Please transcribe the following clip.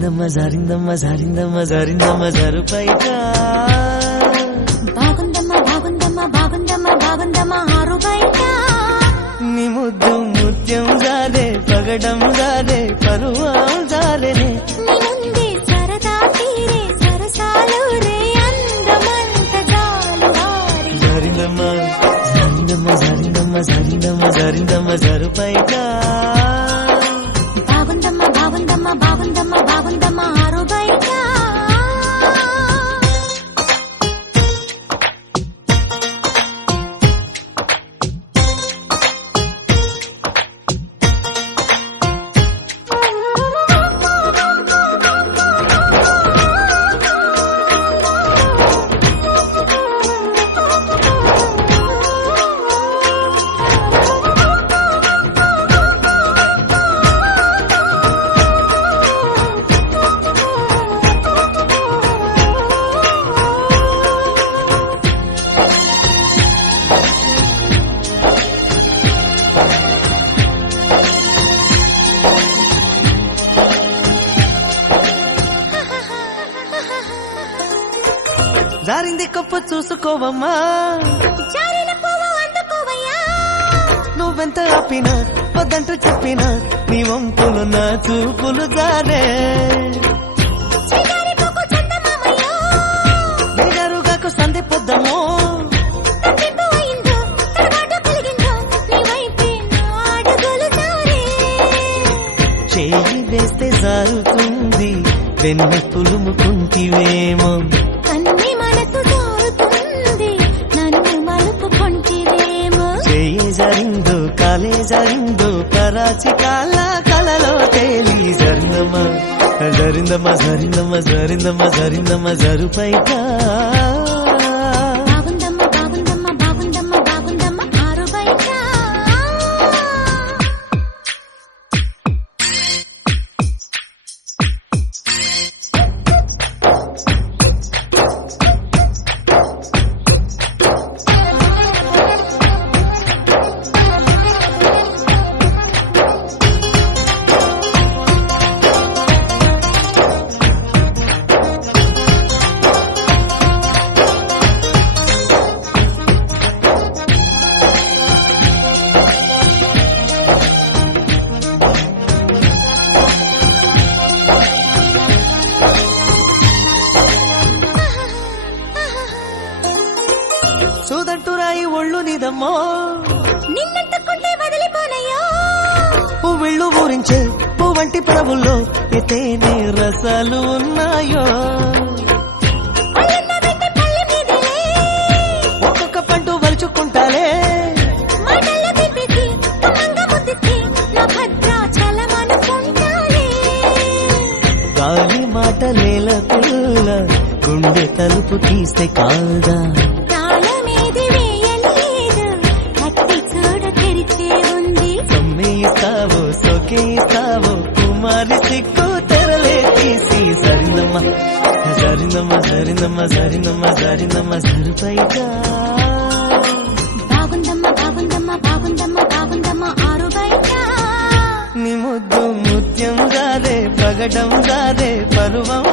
జారిందమ్మ జారిందమ్మ జారిందమ్మ జారిందమ్మ జరుపైగా బాగుందమ్మ బాగుందమ్మ బాగుందమ్మ బాగుందమ్మ ఆరు బయట నీ ముద్దు ముత్యం జారే పగడం జారే పరువం జారేనే నీ ముందే సరదా తీరే సరసాలు రే అందమంత జాలు వారి జారిందమ్మ జారిందమ్మ జారిందమ్మ జారిందమ్మ జారిందమ్మ జరుపైగా బాగుందమ్మ బాగుందమ్మ బాగుందమ్మ బాగుందమ్మ ఆరు బయట జారింది కప్పు చూసుకోవమ్మా జారిన పువ్వు అందుకోవయ్యా నువ్వెంత ఆపినా వద్దంటూ చెప్పినా నీ వంపులు నా చూపులు జారే చిగారి పువ్వు చందమామయ్యో వేగారుగాకు సంధి పొద్దమో తప్పింపు అయిందో తడబాటు కలిగిందో నీ వైపే నా అడుగులు జారే చేయి వేస్తే జారుతుంది వెన్నె పులుముకుంటివేమో కన్ని మనసు జారుతుంది నన్ను మలుపుకుంటివేమో చేయి జారిందో కాలే జారిందో కరాచి కాల కలలో తేలి జరిందమ్మ జరిందమ్మ జరిందమ్మ జరిందమ్మ జరిందమ్మ జరుపైగా బాగుందమ్మ బాగుందమ్మ బాగుందమ్మ బాగుందమ్మ ఆరు బయట చూదంటూ రాయి ఒళ్ళు నీదమ్మో నిన్నెత్తుకుంటే వదిలిపోనయ్యో పువ్విళ్ళు ఊరించే పువ్వంటి ప్రభుల్లో ఎతేనే రసాలు ఉన్నాయో పల్లెన్న వెంట పల్లె మీదలే ఒక్కొక్క పండు వలుచుకుంటాలే మాటల్లో తిప్పితే కుమంగ ముద్దితే నా భద్రాచలమనుకుంటాలే గాలి మాటలేల పిల్ల గుండె తలుపు తీస్తే కాదా తాళమేది వేయలేదు కత్తి చూడ తెరిచే ఉంది సమ్మేస్తావో సొకేస్తావో కుమారి సిక్కు తెరలే తీసి సరిందమ్మ జరిందమ్మ జరిందమ్మ జరిందమ్మ జరిందమ్మ జరుపైగా బాగుందమ్మ బాగుందమ్మ బాగుందమ్మ బాగుందమ్మ ఆరు బయట నీ ముద్దు ముత్యం జారే పగడం జారే పరువం